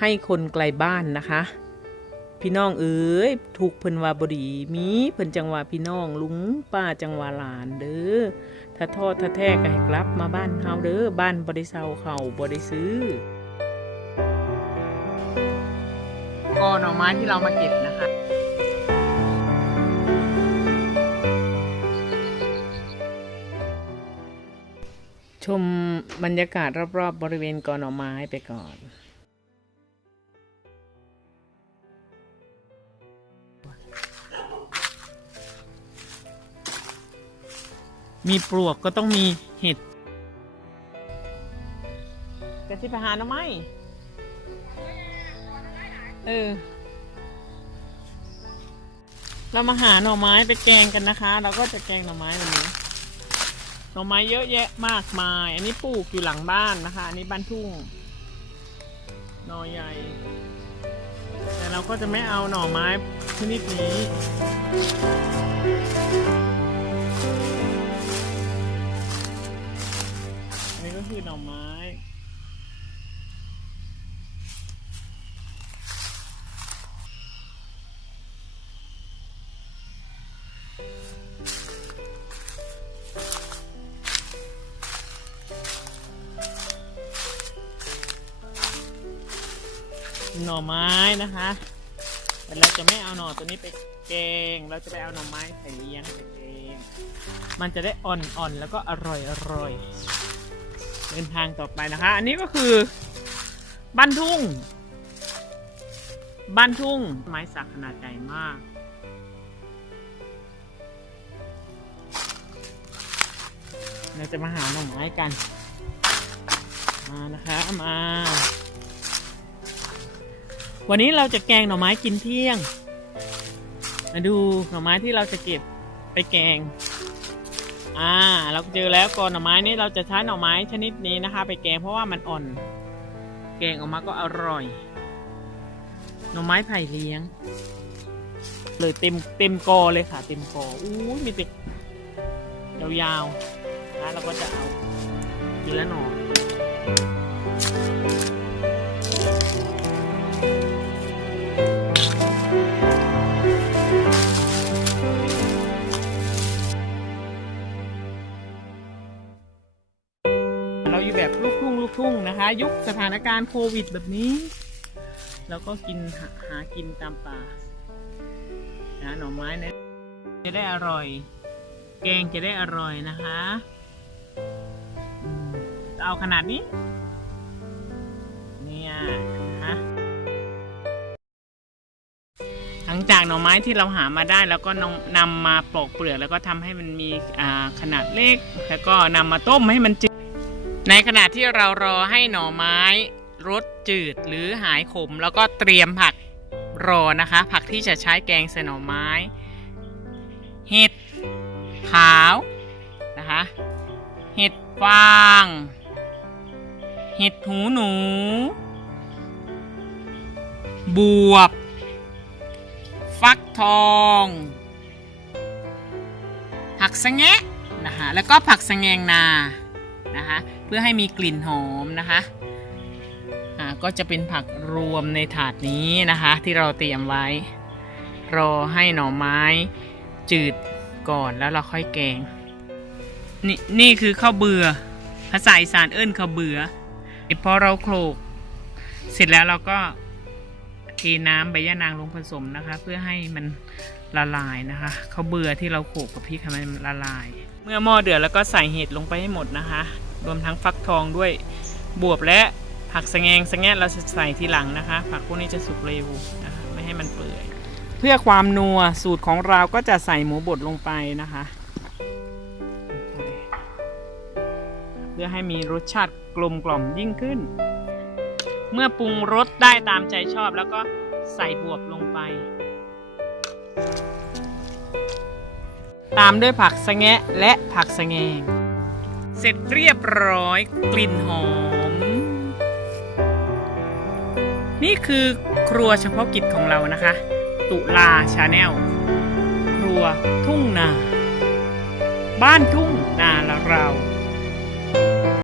ให้คนไกลบ้านนะคะ พี่น้องเอ๋ยถูกเพิ่นว่าบดีมีเพิ่นจังว่าพี่น้องลุงป้าจังว่าหลานเด้อถ้าทอดถ้าแท้ก็ให้กลับมาบ้านเฮาเด้อบ้านบ่ได้เซาเขาบ่ได้ซื้อกอหน่อไม้ที่เรามาเก็บนะคะชมบรรยากาศรอบๆบริเวณกอหน่อไม้ไปก่อน มีปลวกก็ต้องมีเห็ดกระชิบไปหาหน่อไม้เออ เรามาหาหน่อไม้ไปแกงกันนะคะ เราก็จะแกงหน่อไม้วันนี้ หน่อไม้เยอะแยะมากมาย อันนี้ปลูกอยู่หลังบ้านนะคะ อันนี้บ้านทุ่ง หน่อใหญ่ แต่เราก็จะไม่เอาหน่อไม้ชนิดนี้ หน่อไม้ หน่อไม้นะคะแต่เราจะไม่เอาหน่อตัวนี้ไปแกง เราจะไปเอาหน่อไม้ใส่เลี้ยงไปแกงมันจะได้อ่อนๆแล้วก็อร่อยอร่อย เดินทางต่อไปนะคะ อันนี้ก็คือบ้านทุ่ง บ้านทุ่ง ไม้สักขนาดใหญ่มาก เราจะมาหาหน่อไม้กัน มานะคะ มา วันนี้เราจะแกงหน่อไม้กินเที่ยง มาดูหน่อไม้ที่เราจะเก็บไปแกง อ่า เราเจอแล้วก่อนหน่อไม้นี้เราจะใช้หน่อไม้ชนิดนี้นะคะ ไปแกงเพราะว่ามันอ่อน แกงออกมาก็อร่อย หน่อไม้ไผ่เลี้ยง เลยเต็มเต็มกอเลยค่ะ เต็มกออู้ยมีแต่ยาวๆนะเราก็จะเอาทีละหน่อ เราอยู่แบบลูกทุ่งลูกทุ่งนะคะ ยุคสถานการณ์โควิดแบบนี้เราก็กินหาหากินตามป่านะหน่อไม้เนี่ยจะได้อร่อย แกงจะได้อร่อยนะคะเอาขนาดนี้ เนี่ยนะคะหลังจากหน่อไม้ที่เราหามาได้แล้วก็นำมาปอกเปลือกแล้วก็ทำให้มันมีขนาดเล็ก แล้วก็นำมาต้มให้มันจืด ในขณะที่เรารอให้หน่อไม้รสจืดหรือหายขม แล้วก็เตรียมผักรอนะคะ ผักที่จะใช้แกงใส่หน่อไม้ เห็ดขาวนะคะ เห็ดฟาง เห็ดหูหนู บวบ ฟักทอง ผักสะแงะนะคะแล้วก็ผักสะแงงนา นะคะ เพื่อให้มีกลิ่นหอมนะคะอ่าก็จะเป็นผักรวมในถาดนี้นะคะ ที่เราเตรียมไว้ รอให้หน่อไม้จืดก่อนแล้วเราค่อยแกง นี่นี่คือข้าวเบือภาษาอีสานเอิ้นข้าวเบือพอเราโขลก เสร็จแล้วเราก็เทน้ำใบยะนางลงผสมนะคะ เพื่อให้มันละลายนะคะข้าวเบือที่เราโขลกกับพริกให้มันละลาย มื่อหม้อเดือดแล้วก็ใส่เห็ดลงไปให้หมดนะคะ รวมทั้งฟักทองด้วยบวบและผักสะแงงสะแงะเราจะใส่ทีหลังนะคะ ผักพวกนี้จะสุกเร็วนะคะไม่ให้มันเปื่อย เพื่อความนัวสูตรของเราก็จะใส่หมูบดลงไปนะคะ เพื่อให้มีรสชาติกลมกล่อมยิ่งขึ้น เมื่อปรุงรสได้ตามใจชอบแล้วก็ใส่บวบลงไป ตามด้วยผักสะแงะและผักสะแงง เสร็จเรียบร้อยกลิ่นหอม นี่คือครัวเฉพาะกิจของเรานะคะ ตุลาชาแนล ครัวทุ่งนา บ้านทุ่งนาละเรา